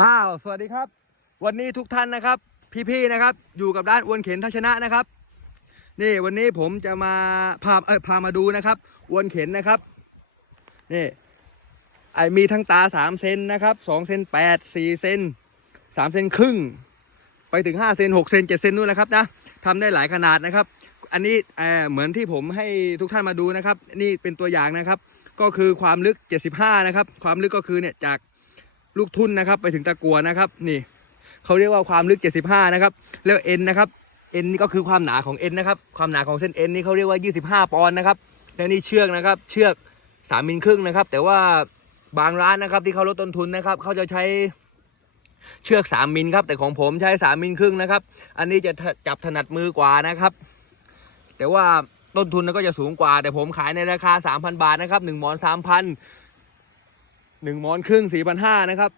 อ้าว สวัสดีครับ วันนี้ทุกท่านนะครับ พี่ๆนะครับ อยู่กับด้านอวนเข็นทัชนะนะครับ นี่วันนี้ผมจะมาพาเออพามาดูนะครับอวนเข็นนะครับ นี่ ไอมีทั้งตาสามเซนนะครับสองเซนแปดสี่เซนสามเซนครึ่ง ไปถึงห้าเซนหกเซนเจ็ดเซนนู่นนะครับนะทำได้หลายขนาดนะครับ อันนี้เออเหมือนที่ผมให้ทุกท่านมาดูนะครับ นี่เป็นตัวอย่างนะครับ ก็คือความลึก75นะครับ ความลึกก็คือเนี่ยจาก ลูกทุ่นนะครับ ไปถึงตะกัวนะครับ นี่เขาเรียกว่าความลึก 75 นะครับ แล้วเอ็นนะครับเอ็นนี่ก็คือความหนาของเอ็นนะครับ ความหนาของเส้นเอ็นนี่เขาเรียกว่า 25 ปอนด์นะครับ แล้วนี่เชือกนะครับ เชือก 3 มิลครึ่งนะครับ แต่ว่าบางร้านนะครับที่เขาลดต้นทุนนะครับเขาจะใช้เชือก 3 มิลครับ แต่ของผมใช้ 3 มิลครึ่งนะครับ อันนี้จะจับถนัดมือกว่านะครับ แต่ว่าต้นทุนก็จะสูงกว่า แต่ผมขายในราคา 3,000 บาทนะครับ1หมอน3,000 1หมอนครึ่ง4,500นะครับ